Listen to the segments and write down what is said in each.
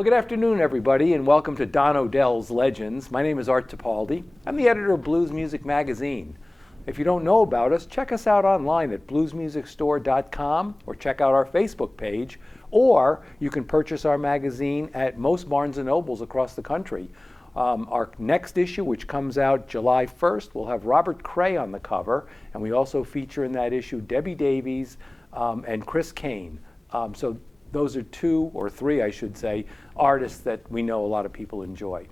Well, good afternoon, everybody, and welcome to Don Odells Legends. My name is Art Tipaldi. I'm the editor of Blues Music Magazine. If you don't know about us, check us out online at bluesmusicstore.com or check out our Facebook page, or you can purchase our magazine at most Barnes & Nobles across the country. Our next issue, which comes out July 1st, will have Robert Cray on the cover, and we also feature in that issue Debbie Davies and Chris Kane. So those are two, or three I should say, artists that we know a lot of people enjoy.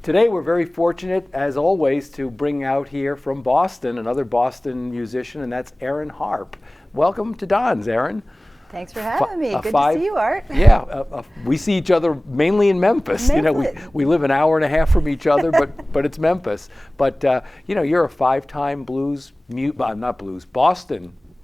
Today we're very fortunate, as always, to bring out here from Boston another Boston musician, and that's Erin Harpe. Welcome to Don's, Erin. Thanks for having me. Good to see you, Art. Yeah, we see each other mainly in Memphis. You know, we live an hour and a half from each other, but it's Memphis. But you know, you're a five-time Boston.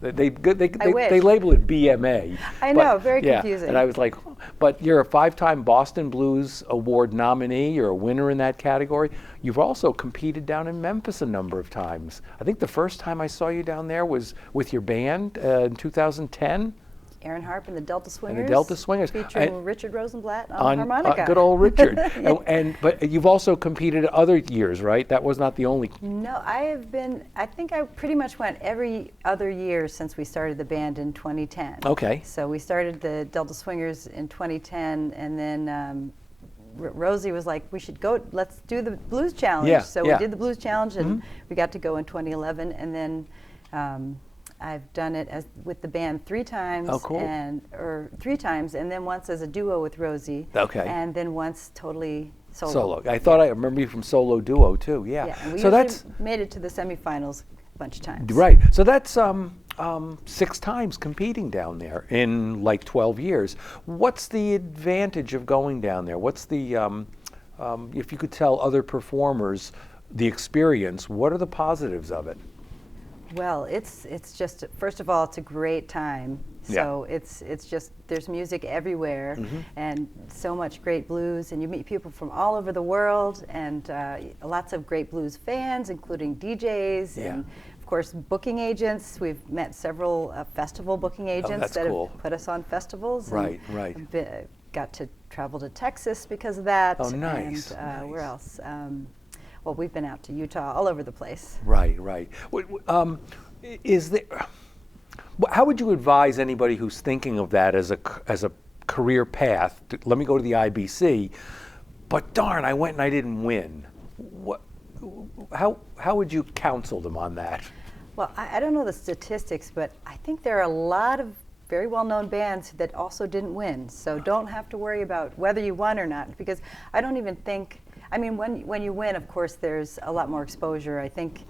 They label it BMA. I know, very confusing. And I was like, but you're a five-time Boston Blues Award nominee. You're a winner in that category. You've also competed down in Memphis a number of times. I think the first time I saw you down there was with your band in 2010. Erin Harpe and the Delta Swingers. And the Delta Swingers. Featuring Richard Rosenblatt on harmonica. Good old Richard. But you've also competed other years, right? That was not the only. No, I think I pretty much went every other year since we started the band in 2010. Okay. So we started the Delta Swingers in 2010, and then Rosie was like, we should go, let's do the Blues Challenge. Yeah, so we did the Blues Challenge, and we got to go in 2011, and then I've done it with the band three times. Oh, cool. Or three times, and then once as a duo with Rosie. Okay. And then once totally solo. Solo. I thought I remember you from solo duo too. Yeah. Yeah. And we so that's made it to the semifinals a bunch of times. Right. So that's 6 times competing down there in like 12 years. What's the advantage of going down there? What's the if you could tell other performers the experience, what are the positives of it? Well, it's just, first of all, it's a great time. So it's just, there's music everywhere, and so much great blues, and you meet people from all over the world, and lots of great blues fans, including DJs, and of course booking agents. We've met several festival booking agents that have put us on festivals. Right, Got to travel to Texas because of that. Oh, nice. And where else? Well, we've been out to Utah, all over the place. Right. Is there? How would you advise anybody who's thinking of that as a career path? Let me go to the IBC, but darn, I went and I didn't win. How would you counsel them on that? Well, I don't know the statistics, but I think there are a lot of very well-known bands that also didn't win. So don't have to worry about whether you won or not, because I don't even think. I mean, when you win, of course, there's a lot more exposure. I think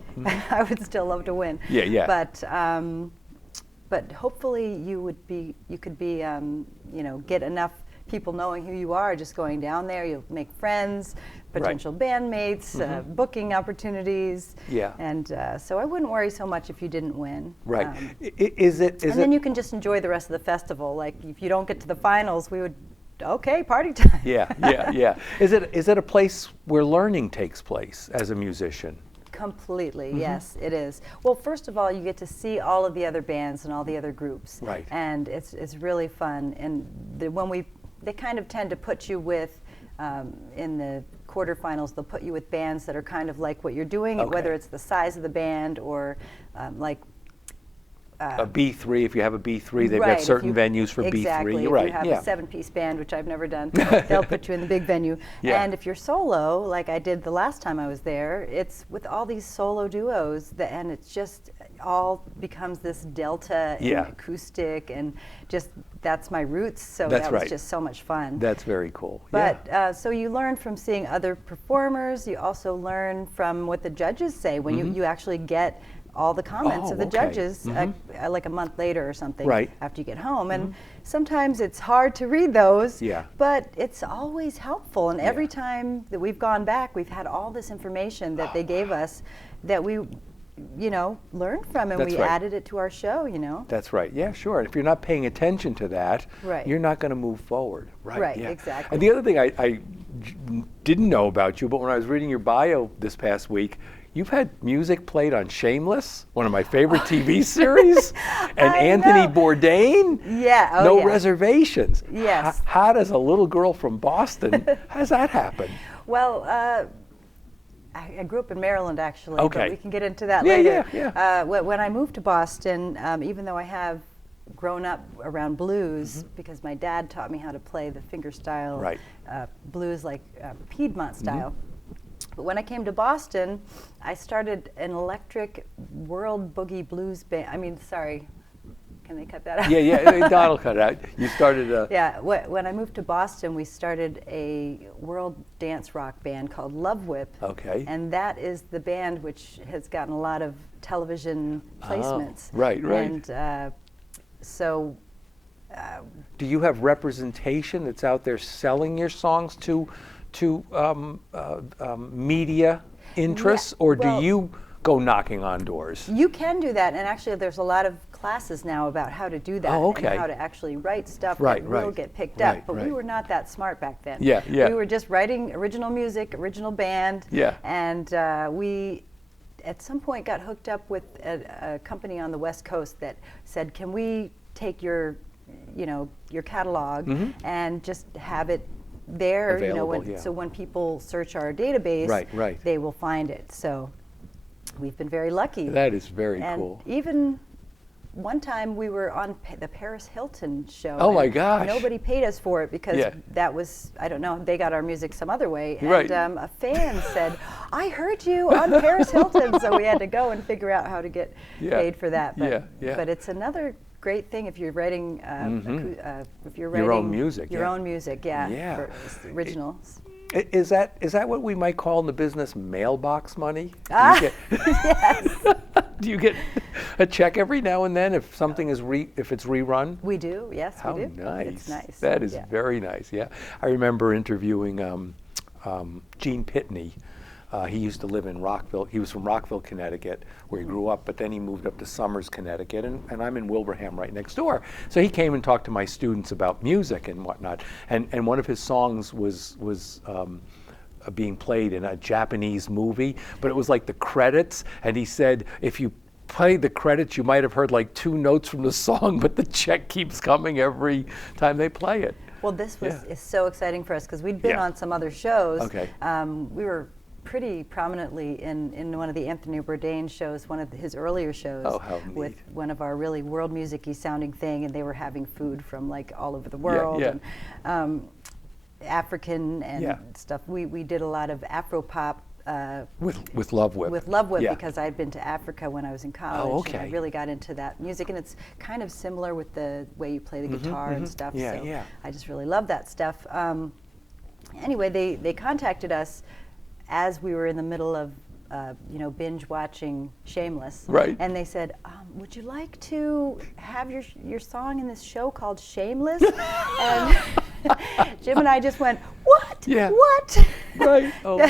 I would still love to win. Yeah. But hopefully you could be, get enough people knowing who you are, just going down there. You'll make friends, potential bandmates, booking opportunities. Yeah. And so I wouldn't worry so much if you didn't win. Right. Then you can just enjoy the rest of the festival. Like if you don't get to the finals, we would. Okay, party time. Yeah. Is it a place where learning takes place as a musician? Completely, yes, it is. Well, first of all, you get to see all of the other bands and all the other groups. Right. And it's really fun. And they kind of tend to put you with, in the quarterfinals, they'll put you with bands that are kind of like what you're doing, whether it's the size of the band or like a B3, if you have a B3, they've got certain venues for exactly. B3. If Right. you have a 7-piece band, which I've never done, they'll put you in the big venue. Yeah. And if you're solo, like I did the last time I was there, it's with all these solo duos, and it's just all becomes this delta and acoustic, and just that's my roots. So that was just so much fun. That's very cool. But so you learn from seeing other performers. You also learn from what the judges say when you actually get all the comments of the judges like a month later or something after you get home. And sometimes it's hard to read those, but it's always helpful. And every time that we've gone back, we've had all this information that they gave us that we learned from, and we added it to our show, That's right. Yeah, sure. And if you're not paying attention to that, you're not going to move forward. Right, exactly. And the other thing I didn't know about you, but when I was reading your bio this past week, You've had music played on Shameless, one of my favorite TV series, and Anthony Bourdain. Yeah. No reservations. Yes. How does a little girl from Boston, how does that happen? Well, I grew up in Maryland, actually. Okay. But we can get into that later. Yeah. When I moved to Boston, even though I have grown up around blues, because my dad taught me how to play the fingerstyle blues, like Piedmont style. But when I came to Boston, I started an electric world boogie blues band. I mean, sorry, can they cut that out? Yeah, Donald cut it out. You started a... Yeah, when I moved to Boston, we started a world dance rock band called Love Whip. Okay. And that is the band which has gotten a lot of television placements. Right. And so... do you have representation that's out there selling your songs to media interests, or do you go knocking on doors? You can do that, and actually there's a lot of classes now about how to do that and how to actually write stuff that will get picked up. But we were not that smart back then. Yeah. We were just writing original music, original band, and we at some point got hooked up with a company on the West Coast that said, can we take your catalog and just have it there, available, so when people search our database, they will find it. So we've been very lucky. That is very cool. Even one time we were on the Paris Hilton show. Oh my gosh. Nobody paid us for it because that was, I don't know, they got our music some other way. And a fan said, I heard you on Paris Hilton. So we had to go and figure out how to get paid for that. But it's another great thing if you're writing your own music. For originals. Is that what we might call in the business mailbox money? Yes. Do you get a check every now and then if something is if it's rerun? We do. Yes, we do. How nice! It's nice. That is very nice. Yeah, I remember interviewing Gene Pitney. He used to live in Rockville. He was from Rockville, Connecticut, where he grew up, but then he moved up to Somers, Connecticut, and I'm in Wilbraham right next door. So he came and talked to my students about music and whatnot, and one of his songs was being played in a Japanese movie, but it was like the credits, and he said, if you played the credits, you might have heard like 2 notes from the song, but the check keeps coming every time they play it. Well, this is so exciting for us because we'd been on some other shows. Okay. We were pretty prominently in one of the Anthony Bourdain shows, one of his earlier shows, with one of our really world music-y sounding thing, and they were having food from like all over the world, and African and stuff. We did a lot of Afro-pop with Love Whip. With Love Whip, because I'd been to Africa when I was in college. Oh, okay. And I really got into that music, and it's kind of similar with the way you play the guitar and stuff. So I just really love that stuff. Anyway, they contacted us as we were in the middle of binge watching Shameless, and they said, would you like to have your song in this show called Shameless? And Jim and I just went, what? What? Right. Oh.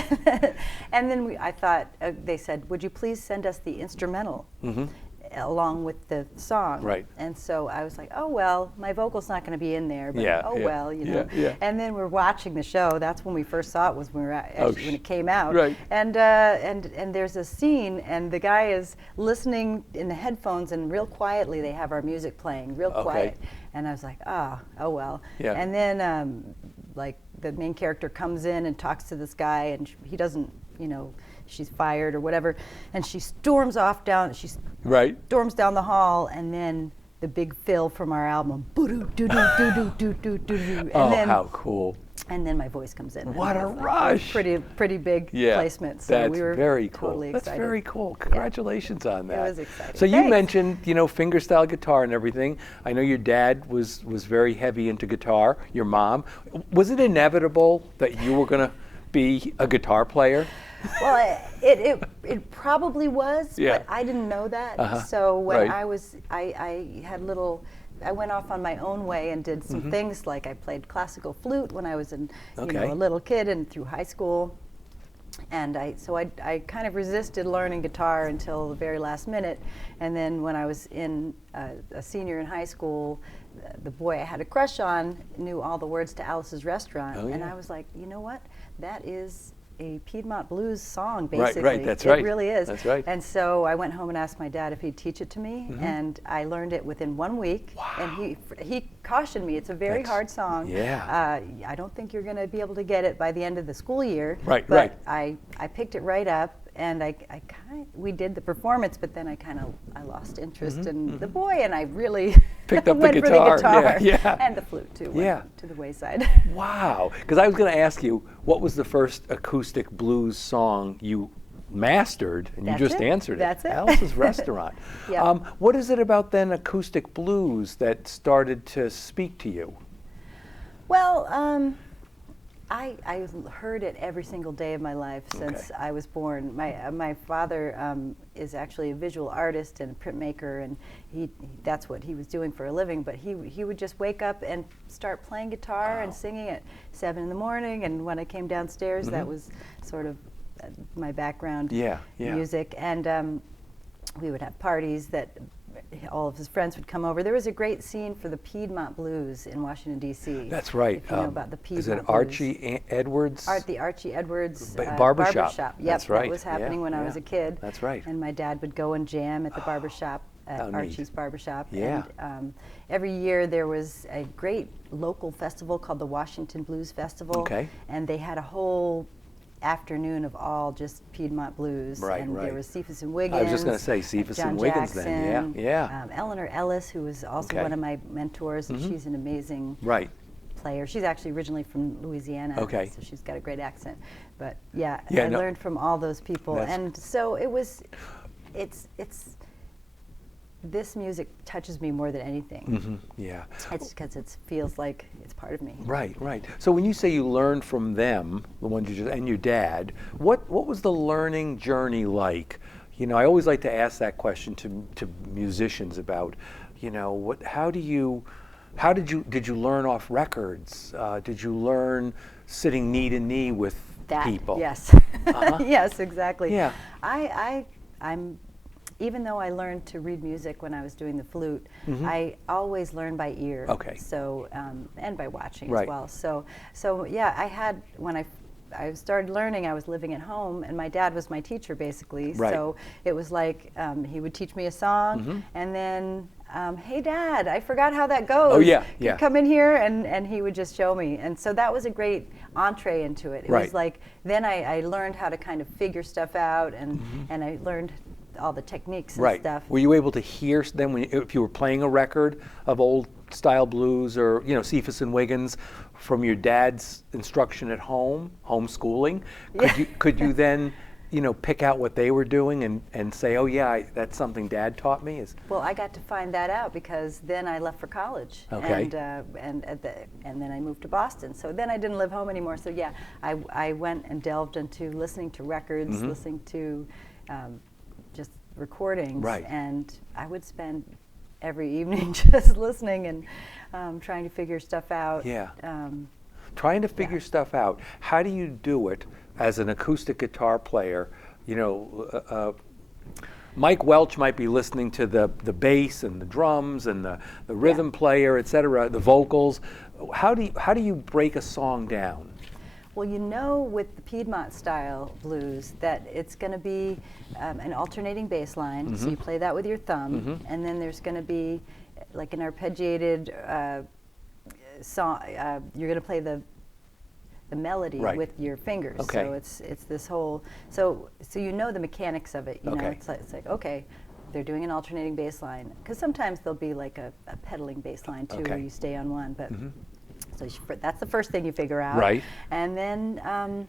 And then I thought, they said, would you please send us the instrumental along with the song? Right. And so I was like, oh well, my vocal's not going to be in there, but well, And then we're watching the show. That's when we first saw it, was when when it came out. Right. And there's a scene, and the guy is listening in the headphones, and real quietly they have our music playing, real quiet. And I was like, oh well. Yeah. And then like the main character comes in and talks to this guy, and he doesn't, she's fired or whatever, and she storms off down. Storms down the hall, and then the big fill from our album. And how cool! And then my voice comes in. What a rush! Pretty big placement. So that's we were very cool. Totally That's excited. very cool. Congratulations on that. It was exciting. So you mentioned, fingerstyle guitar and everything. I know your dad was very heavy into guitar. Your mom. Was it inevitable that you were going to be a guitar player? Well, it probably was, but I didn't know that. So when I went off on my own way and did some things, like I played classical flute when I was a little kid and through high school. And I kind of resisted learning guitar until the very last minute. And then when I was a senior in high school, the boy I had a crush on knew all the words to Alice's Restaurant. And I was like, you know what? That is a Piedmont blues song, basically. Right, that's right. It really is. That's right. And so I went home and asked my dad if he'd teach it to me, and I learned it within 1 week. Wow. And he cautioned me, it's a very hard song. Yeah. I don't think you're going to be able to get it by the end of the school year. Right, but I picked it right up, and we did the performance, but then I lost interest in the boy, and I really picked up went the for guitar. the guitar. Yeah. And the flute too. Went to the wayside. Wow. Because I was going to ask you, what was the first acoustic blues song you mastered? And That's you just it. answered it. That's it. Alice's Restaurant. Yep. What is it about then acoustic blues that started to speak to you? Well, I heard it every single day of my life since I was born. My father is actually a visual artist and a printmaker, and that's what he was doing for a living. But he would just wake up and start playing guitar and singing at 7 in the morning. And when I came downstairs, that was sort of my background music. And we would have parties that all of his friends would come over. There was a great scene for the Piedmont Blues in Washington, D.C. That's right. If you know about the Piedmont Is it Archie Edwards? The Archie Edwards barbershop. Yep, that's right. That was happening when I was a kid. That's right. And my dad would go and jam at the barbershop, at Archie's barbershop. Yeah. And every year there was a great local festival called the Washington Blues Festival. Okay. And they had a whole afternoon of all just Piedmont blues. Right, and right. there was Cephas and Wiggins. I was just going to say Cephas John and Wiggins Jackson, then. Yeah. Eleanor Ellis, who was also one of my mentors, and she's an amazing player. She's actually originally from Louisiana, so she's got a great accent. But I learned from all those people, and so this music touches me more than anything. Yeah. It's because it feels like it's part of me. Right. So when you say you learned from them, the ones you just, and your dad, what was the learning journey like? You know, I always like to ask that question to musicians about, you know, did you learn off records? Did you learn sitting knee to knee with people? Yes. Yes, exactly. Yeah. I'm even though I learned to read music when I was doing the flute, I always learned by ear. Okay. So and by watching as well. So I had when I started learning, I was living at home, and my dad was my teacher basically. Right. So it was like he would teach me a song, and then hey Dad, I forgot how that goes. Oh yeah. You come in here, and he would just show me, and so that was a great entree into it. It was like then I learned how to kind of figure stuff out, and I learned all the techniques and stuff. Were you able to hear then if you were playing a record of old style blues or Cephas and Wiggins from your dad's instruction at home, homeschooling? Could you then pick out what they were doing and say, oh yeah, that's something Dad taught me? Well, I got to find that out because then I left for college. Okay. And then I moved to Boston. So then I didn't live home anymore. So yeah, I went and delved into listening to records, listening to just recordings, and I would spend every evening just listening and trying to figure stuff out. Yeah. Trying to figure stuff out. How do you do it as an acoustic guitar player? Mike Welch might be listening to the bass and the drums and the rhythm player, etc., the vocals. How do you break a song down? Well, with the Piedmont style blues that it's going to be an alternating bass line, so you play that with your thumb, and then there's going to be like an arpeggiated song. You're going to play the melody with your fingers. Okay. So it's this whole so the mechanics of it. It's like okay, they're doing an alternating bass line because sometimes there'll be like a pedaling bass line too, where you stay on one, but. So that's the first thing you figure out. Right. And then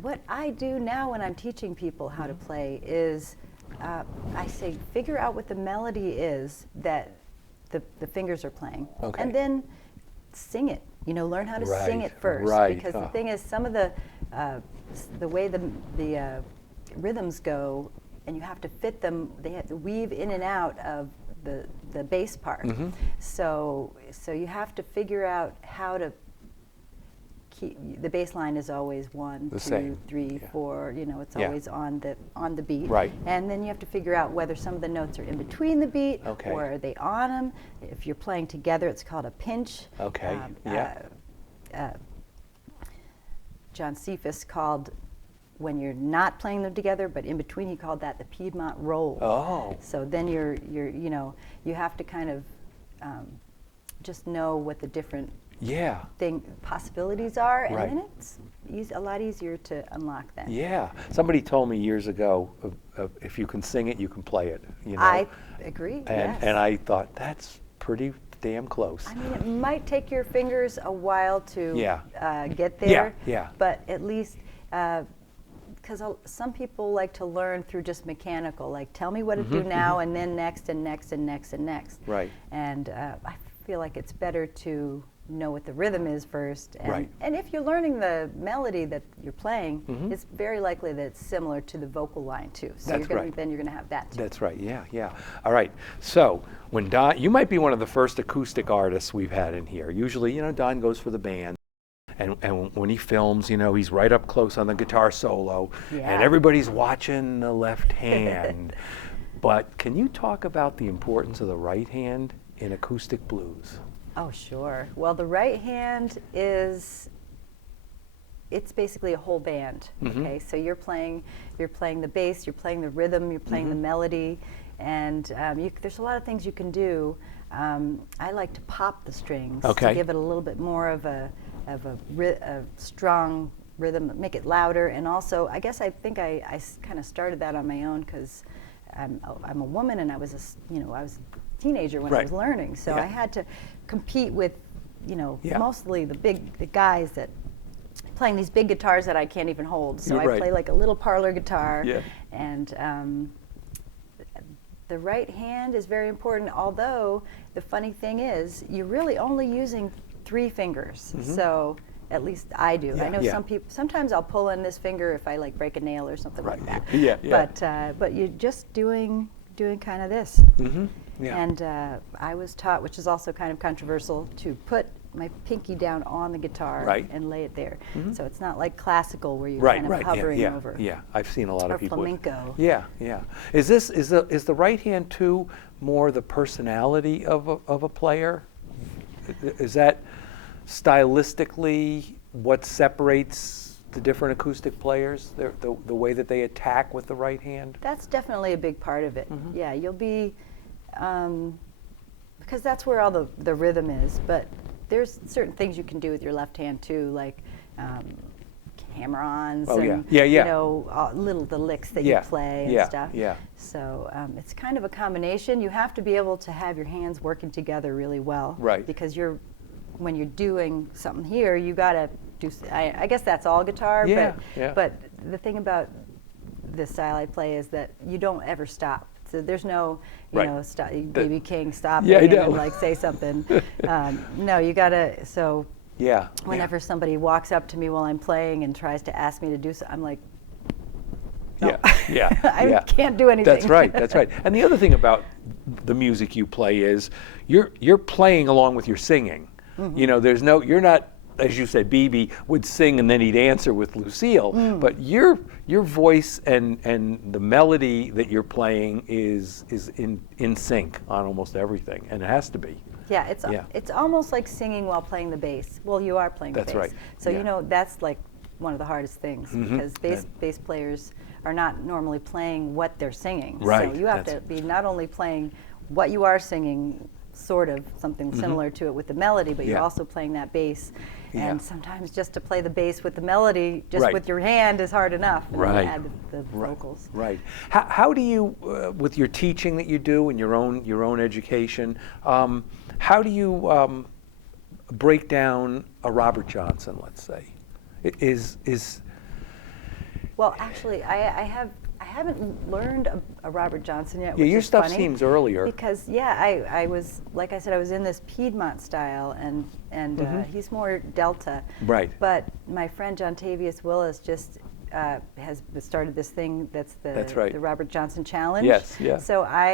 what I do now when I'm teaching people how to play is I say figure out what the melody is that the fingers are playing. Okay. And then sing it. Learn how to sing it first. Right. Because the thing is some of the way the rhythms go, and you have to fit them, they have to weave in and out of the bass part. So you have to figure out how to keep the bass line is always 1, 2, 3, 4. It's always on the beat. Right. And then you have to figure out whether some of the notes are in between the beat or are they on them. If you're playing together, it's called a pinch. Okay. John Cephas called, when you're not playing them together, but in between, he called that the Piedmont roll. Oh. So then you're you have to kind of just know what the different possibilities are, and then it's a lot easier to unlock that. Yeah. Somebody told me years ago, if you can sing it, you can play it. I agree. And I thought, that's pretty damn close. I mean, it might take your fingers a while to get there. But at least, because some people like to learn through just mechanical, like tell me what to do now, and then next and next and next and next. Right. And I feel like it's better to know what the rhythm is first. And if you're learning the melody that you're playing, it's very likely that it's similar to the vocal line too. So then you're going to have that too. That's right. Yeah. All right. So when Don, you might be one of the first acoustic artists we've had in here. Usually, Don goes for the band. And when he films, he's right up close on the guitar solo, and everybody's watching the left hand. But can you talk about the importance of the right hand in acoustic blues? Oh, sure. Well, the right hand it's basically a whole band. Okay, so you're playing the bass, you're playing the rhythm, you're playing the melody, and there's a lot of things you can do. I like to pop the strings to give it a little bit more of a strong rhythm, make it louder, and also I think I kind of started that on my own because I'm a woman, and I was a teenager when I was learning, so I had to compete with mostly the guys that playing these big guitars that I can't even hold. So I play like a little parlor guitar, and the right hand is very important, although the funny thing is you're really only using 3 fingers. So at least I do. I know some people, sometimes I'll pull in this finger if I like break a nail or something like that. But you're just doing kind of this. And I was taught, which is also kind of controversial, to put my pinky down on the guitar and lay it there. So it's not like classical where you're kind of hovering over. Yeah, I've seen a lot of people. Or flamenco. Yeah. Is the right hand too more the personality of a player? Is that stylistically what separates the different acoustic players, the way that they attack with the right hand? That's definitely a big part of it. Yeah, you'll be, because that's where all the rhythm is, but there's certain things you can do with your left hand too, like hammer-ons and the licks that you play and stuff. So it's kind of a combination. You have to be able to have your hands working together really well, because when you're doing something here, you gotta do. I guess that's all guitar, but the thing about the style I play is that you don't ever stop. So there's no, stop, BB King, stop it and like say something. No, you gotta. So whenever somebody walks up to me while I'm playing and tries to ask me to do something, I'm like, no. I can't do anything. That's right. And the other thing about the music you play is you're playing along with your singing. You're not, as you said, BB would sing and then he'd answer with Lucille, but your voice and the melody that you're playing is in sync on almost everything, and it has to be. Yeah, it's almost like singing while playing the bass. Well, you are playing the bass. That's right. So that's like one of the hardest things, because bass players are not normally playing what they're singing. Right. So you have to be not only playing what you are singing, sort of something similar to it with the melody, but you're also playing that bass. And sometimes just to play the bass with the melody, just with your hand, is hard enough. And then add the vocals. Right. How do you, with your teaching that you do and your own education, how do you break down a Robert Johnson, let's say? Well, actually, I haven't learned a Robert Johnson yet. Which your is stuff funny seems earlier. Because I was, like I said, I was in this Piedmont style, and he's more Delta. Right. But my friend John Tavius Willis just has started this thing that's the Robert Johnson Challenge. Yes. Yeah. So I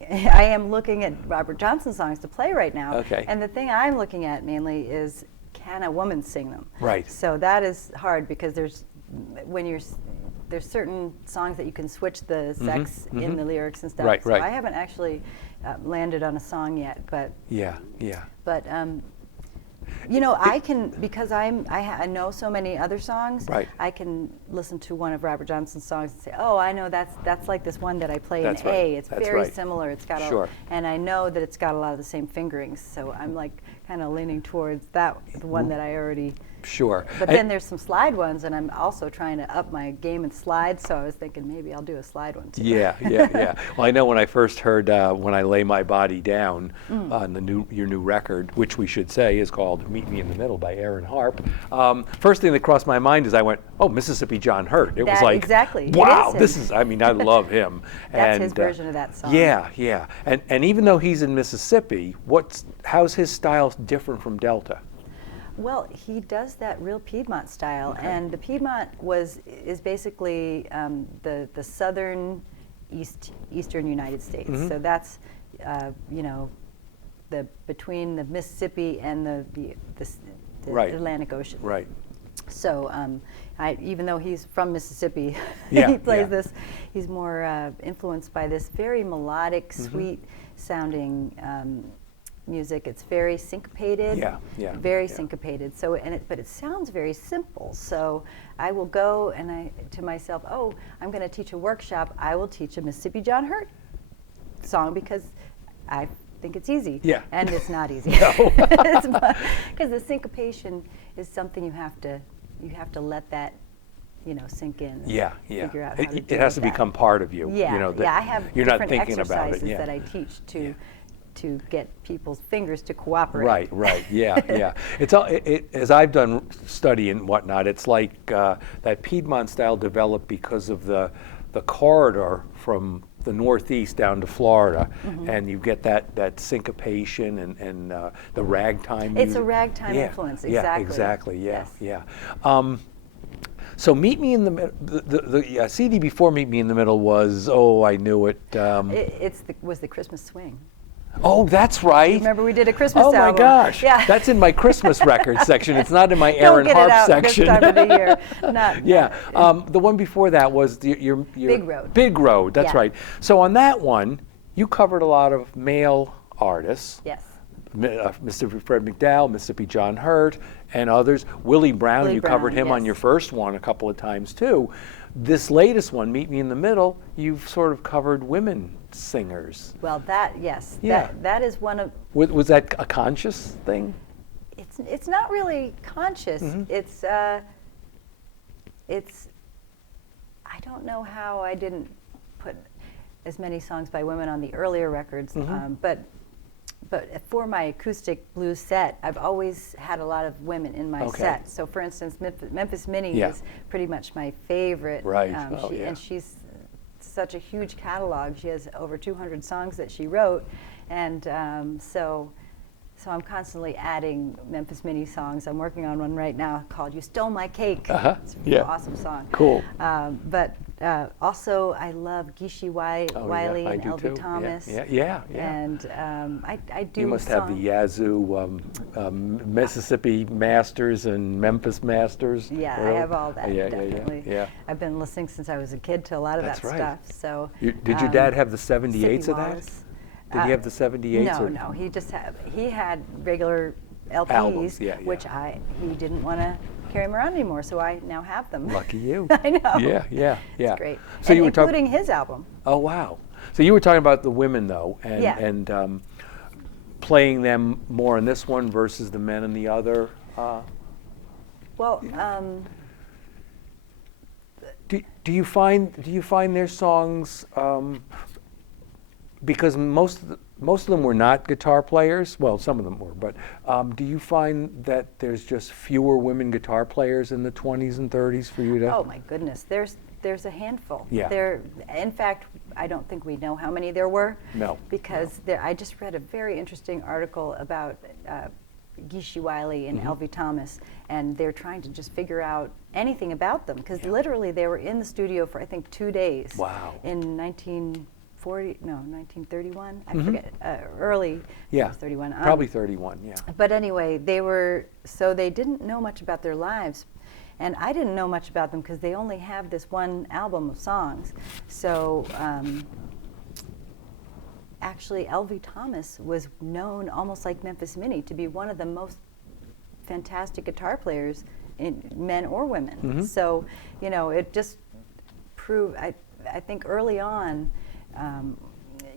am looking at Robert Johnson songs to play right now. Okay. And the thing I'm looking at mainly is, can a woman sing them? Right. So that is hard, because there's certain songs that you can switch the sex in the lyrics and stuff. Right, so I haven't actually landed on a song yet, but yeah. But You know, I can, because I know so many other songs. Right. I can listen to one of Robert Johnson's songs and say, oh, I know that's like this one that I play That's in right. A. It's That's very right. similar. It's got Sure. and I know that it's got a lot of the same fingerings. So I'm like kind of leaning towards the one that I already. Sure. But then there's some slide ones, and I'm also trying to up my game in slides, so I was thinking maybe I'll do a slide one too. Yeah. Well, I know when I first heard When I Lay My Body Down on your new record, which we should say is called Meet Me in the Middle by Erin Harpe, first thing that crossed my mind is I went, oh, Mississippi John Hurt. It was like, exactly. wow, it this is, I mean, I love him. That's his version of that song. Yeah. And even though he's in Mississippi, how's his style different from Delta? Well, he does that real Piedmont style, and the Piedmont is basically the southern eastern United States. So that's between the Mississippi and the Atlantic Ocean. Right. So even though he's from Mississippi, Yeah, he plays this. He's more influenced by this very melodic, sweet sounding music. It's very syncopated. Very syncopated. So but it sounds very simple. So I will go and to myself, oh, I'm going to teach a workshop. I will teach a Mississippi John Hurt song because I think it's easy. Yeah. And it's not easy. No. Because the syncopation is something you have to let that sink in. Yeah. Figure out how to do it has to that. become part of you. Yeah. I have you're different not thinking about it. exercises that I teach to get people's fingers to cooperate. Right. Yeah. It's all, as I've done study and whatnot, it's like that Piedmont style developed because of the corridor from the Northeast down to Florida, and you get that syncopation and the ragtime music. It's a ragtime influence, exactly. Yeah, exactly. Yes. Yeah. So Meet Me in the Middle, the CD before Meet Me in the Middle was, oh, I knew it. Was the Christmas Swing. Oh, that's right. Remember we did a Christmas album. Oh my gosh. Yeah. That's in my Christmas record section. It's not in my Erin Harpe section. Don't get it out this time of the year. The one before that was your Big Road. Big Road, that's right. So on that one, you covered a lot of male artists. Yes. Mississippi Fred McDowell, Mississippi John Hurt, and others. Willie Brown, you covered him on your first one a couple of times too. This latest one, Meet Me in the Middle, you've sort of covered women singers. Well, yes. Yeah. That is one of... Was that a conscious thing? It's not really conscious. It's I don't know how I didn't put as many songs by women on the earlier records, but for my acoustic blues set, I've always had a lot of women in my set. So, for instance, Memphis Minnie is pretty much my favorite. Right. And she's such a huge catalog. She has over 200 songs that she wrote, and so I'm constantly adding Memphis Minnie songs. I'm working on one right now called "You Stole My Cake." It's an awesome song. Cool. But also, I love Geeshie Wiley and Elvie Thomas. Yeah. And I do. You must have the Yazoo, Mississippi Masters and Memphis Masters. Yeah, I have all that. Definitely. Yeah. I've been listening since I was a kid to a lot of that stuff. So. Did your dad have the 78s of that? Did he have the 78s? No. He had regular LPs, albums, which he didn't want to carry them around anymore, so I now have them. Lucky you. I know. Yeah. It's great. So you were including his album. Oh wow! So you were talking about the women though, and playing them more in this one versus the men in the other. Well. Do you find their songs? Because most of them were not guitar players. Well, some of them were, but do you find that there's just fewer women guitar players in the 20s and 30s for you to? Oh my goodness, there's a handful. Yeah. In fact, I don't think we know how many there were. No. Because I just read a very interesting article about Geeshie Wiley and Elvie Thomas, and they're trying to just figure out anything about them because literally they were in the studio for I think 2 days. Wow. In 1931. I forget. Early. Yeah. It was 31. Probably 31. Yeah. But anyway, they didn't know much about their lives, and I didn't know much about them because they only have this one album of songs. So actually, Elvie Thomas was known almost like Memphis Minnie to be one of the most fantastic guitar players, men or women. So, you know, it just proved, I think early on,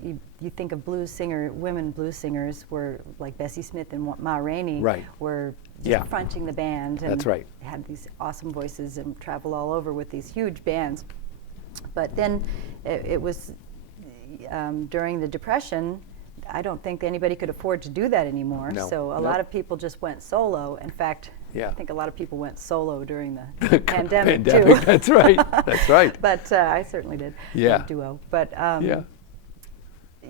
you think of women blues singers were like Bessie Smith and Ma Rainey were just fronting the band and had these awesome voices and travel all over with these huge bands. But then it was during the Depression, I don't think anybody could afford to do that anymore. No. So a lot of people just went solo. In fact, I think a lot of people went solo during the pandemic too. That's right. That's right. But I certainly did. Yeah. Duo. But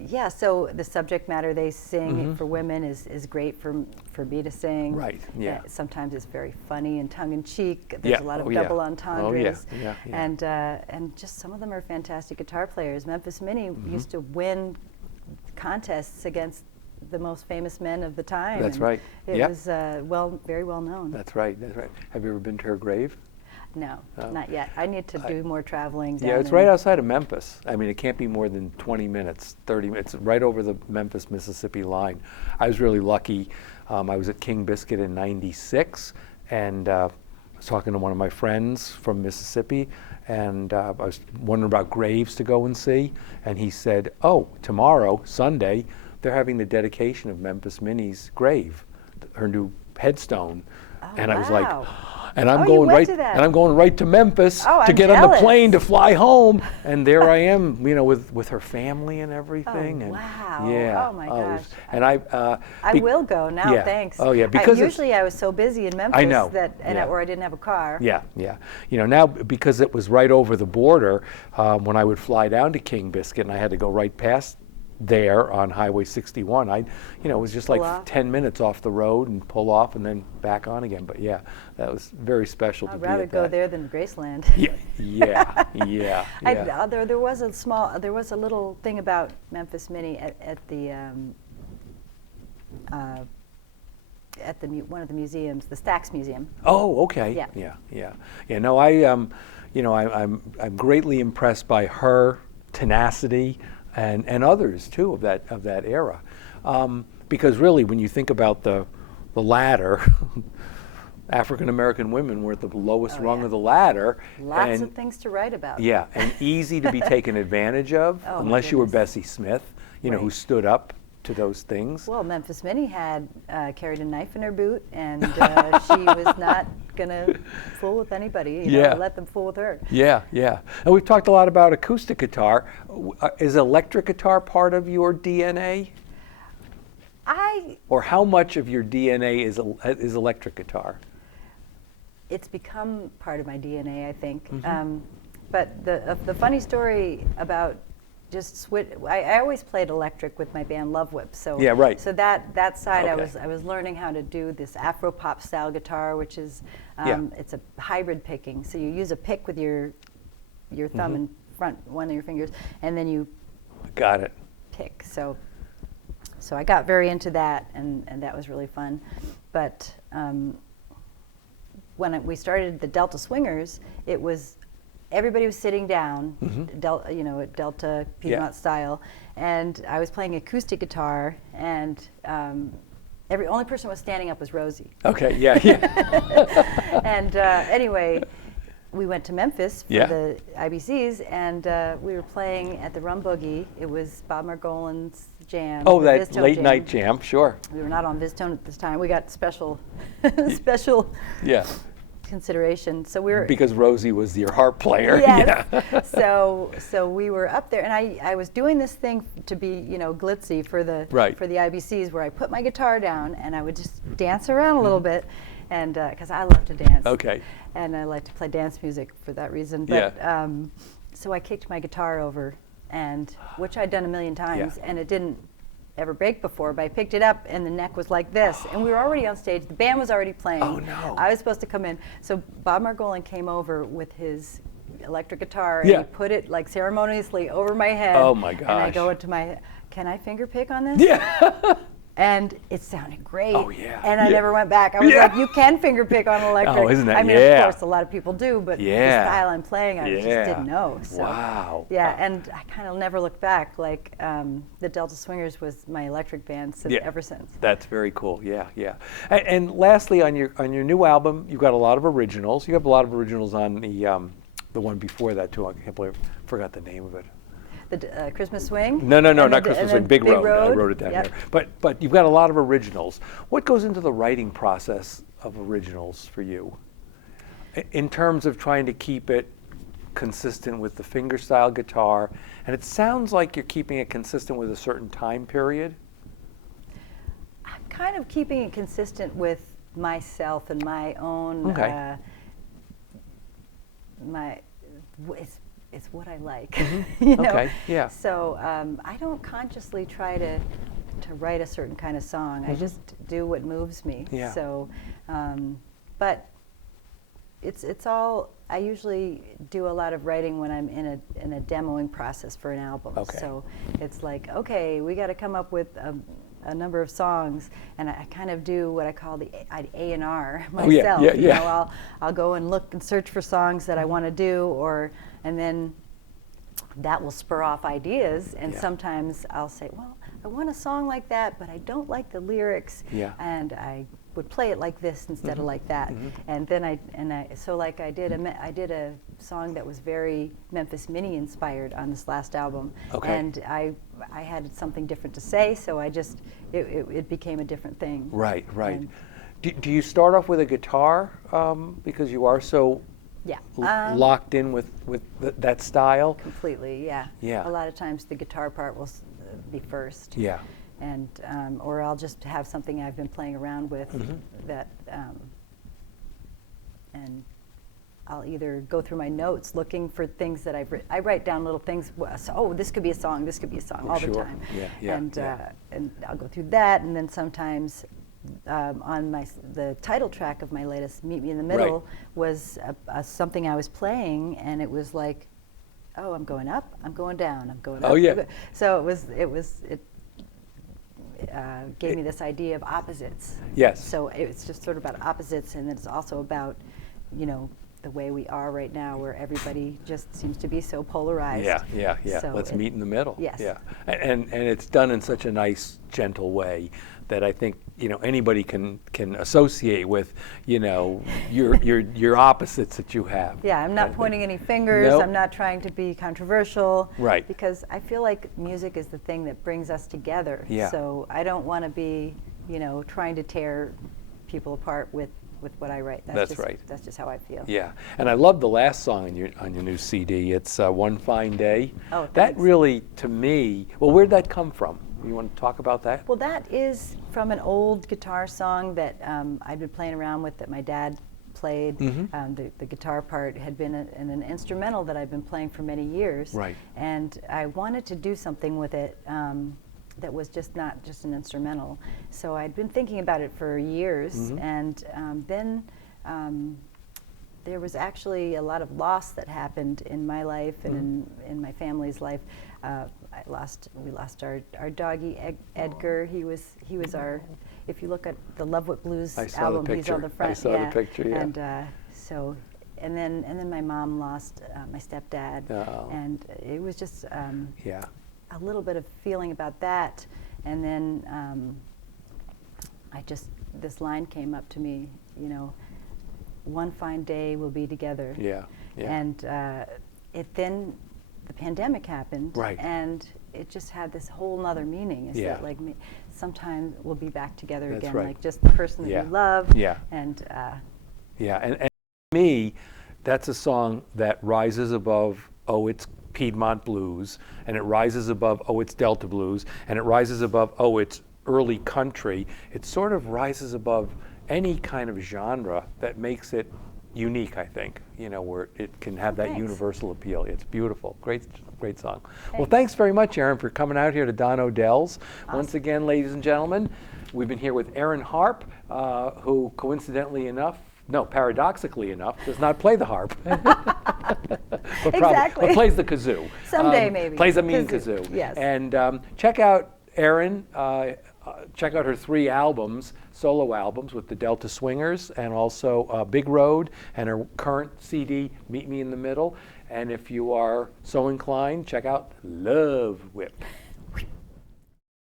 yeah, so the subject matter they sing for women is great for me to sing. Right, yeah. Sometimes it's very funny and tongue-in-cheek. There's a lot of double entendres. And just some of them are fantastic guitar players. Memphis Minnie used to win contests against the most famous men of the time. That's right. It was very well known. That's right, that's right. Have you ever been to her grave? No, not yet. I need to do more traveling down. Yeah, it's right outside of Memphis. I mean, it can't be more than 20 minutes, 30 minutes, right over the Memphis, Mississippi line. I was really lucky. I was at King Biscuit in '96, and I was talking to one of my friends from Mississippi, and I was wondering about graves to go and see, and he said, oh, tomorrow, Sunday, they're having the dedication of Memphis Minnie's grave, her new headstone. And I was like, and I'm going right to Memphis to get on the plane to fly home, and there I am, you know, with her family and everything. Oh, wow! Yeah. Oh my gosh! And I will go now. Thanks. Oh yeah, because usually I was so busy in Memphis or I didn't have a car. Yeah, yeah. You know, now because it was right over the border, when I would fly down to King Biscuit, and I had to go right past there on Highway 61, it was just like 10 minutes off the road and pull off and then back on again. But yeah, that was very special to be at that. I'd rather go there than Graceland. Yeah. There was a little thing about Memphis Minnie at one of the museums, the Stax Museum. Oh, okay. Yeah. No, I'm greatly impressed by her tenacity. And others too of that era, because really when you think about the ladder, African American women were at the lowest rung of the ladder. Lots of things to write about. Yeah, and easy to be taken advantage of, unless you were Bessie Smith, who stood up to those things. Well, Memphis Minnie carried a knife in her boot, and she was not gonna fool with anybody. Let them fool with her. Yeah. And we've talked a lot about acoustic guitar. Is electric guitar part of your DNA? Or how much of your DNA is electric guitar? It's become part of my DNA, I think. But the funny story about I always played electric with my band Love Whip. So So that side I was learning how to do this Afro pop style guitar, which is it's a hybrid picking. So you use a pick with your thumb and front one of your fingers, and then you pick. So I got very into that, and that was really fun. But when we started the Delta Swingers, everybody was sitting down, Delta Piedmont style, and I was playing acoustic guitar, and only person who was standing up was Rosie. Okay, yeah. And anyway, we went to Memphis for the IBCs, and we were playing at the Rum Boogie. It was Bob Margolin's jam. Oh, that late night jam, sure. We were not on VizTone at this time. We got special consideration. So we were because Rosie was your harp player. Yes. Yeah. So we were up there, and I was doing this thing to be glitzy for the IBCs, where I put my guitar down and I would just dance around a little bit, and because I love to dance. Okay. And I like to play dance music for that reason. But so I kicked my guitar over, and which I'd done a million times, and it didn't ever break before, but I picked it up and the neck was like this, and we were already on stage. The band was already playing. Oh no! I was supposed to come in. So Bob Margolin came over with his electric guitar, and he put it like ceremoniously over my head. Oh my gosh! And I go into can I finger pick on this? Yeah. And it sounded great. Oh, yeah. And I never went back. I was like, you can finger pick on electric. Oh, isn't that? I mean, of course, a lot of people do, but the style I'm playing, I just didn't know. So, wow. Yeah, and I kind of never looked back. Like the Delta Swingers was my electric band ever since. That's very cool. Yeah, yeah. And lastly, on your new album, you've got a lot of originals. You have a lot of originals on the one before that too. I can't believe I forgot the name of it. The Christmas Swing? No, not Christmas Swing. Big Road. I wrote it down here. But you've got a lot of originals. What goes into the writing process of originals for you, in terms of trying to keep it consistent with the fingerstyle guitar? And it sounds like you're keeping it consistent with a certain time period. I'm kind of keeping it consistent with myself and my own. Okay. It's what I like. Mm-hmm. You know? Okay. Yeah. So I don't consciously try to write a certain kind of song. I just do what moves me. Yeah. So, but it's all. I usually do a lot of writing when I'm in a demoing process for an album. Okay. So it's like, okay, we got to come up with a number of songs, and I kind of do what I call the A&R myself. Oh, yeah. You know, I'll go and look and search for songs that I want to do, and then that will spur off ideas. And sometimes I'll say, well, I want a song like that, but I don't like the lyrics, and I would play it like this instead of like that. And then I did a song that was very Memphis Minnie inspired on this last album. Okay. And I had something different to say, so it became a different thing. Right. Do you start off with a guitar because you are so locked in with that style? Completely, yeah. A lot of times the guitar part will be first. Yeah. And or I'll just have something I've been playing around with that, and I'll either go through my notes looking for things that I've written. I write down little things. So, this could be a song. This could be a song all the time. And I'll go through that, and then sometimes on the title track of my latest "Meet Me in the Middle" was something I was playing, and it was like, oh, I'm going up, I'm going down, I'm going up. Oh yeah. So it gave me this idea of opposites. Yes. So it's just sort of about opposites, and it's also about, the way we are right now, where everybody just seems to be so polarized. Yeah. So Let's meet in the middle. Yes. Yeah. And it's done in such a nice, gentle way that I think anybody can associate with your opposites that you have. Yeah, I'm not pointing any fingers. Nope. I'm not trying to be controversial. Right. Because I feel like music is the thing that brings us together. Yeah. So I don't want to be, trying to tear people apart with what I write. That's right. That's just how I feel. Yeah, and I love the last song on your new CD. It's One Fine Day. Oh, that thanks. really, to me, well, where'd that come from? You want to talk about that? Well, that is from an old guitar song that I'd been playing around with that my dad played. The guitar part had been in an instrumental that I've been playing for many years. Right. And I wanted to do something with it that was not just an instrumental. So I'd been thinking about it for years, and then there was actually a lot of loss that happened in my life and in my family's life. We lost our doggy Edgar. He was our. If you look at the Love What Blues album, he's on the front. I saw the picture. Yeah. And then my mom lost my stepdad, and it was just a little bit of feeling about that. And then this line came up to me, one fine day we'll be together. Yeah. And then the pandemic happened, right. And it just had this whole nother meaning. Is that like sometime we'll be back together That's again, right. like just the person that you love. Yeah. And and to me, that's a song that rises above, it's Piedmont blues, and it rises above, it's Delta blues, and it rises above, it's early country. It sort of rises above any kind of genre that makes it unique, I think, where it can have that universal appeal. It's beautiful. Great song. Thanks. Well, thanks very much, Erin, for coming out here to Don Odells. Awesome. Once again, ladies and gentlemen, we've been here with Erin Harpe, who paradoxically enough, does not play the harp. But plays the kazoo. Someday, maybe. Plays a mean kazoo. Yes. And check out Erin check out her 3 albums, solo albums with the Delta Swingers, and also Big Road, and her current CD, Meet Me in the Middle. And if you are so inclined, check out Love Whip.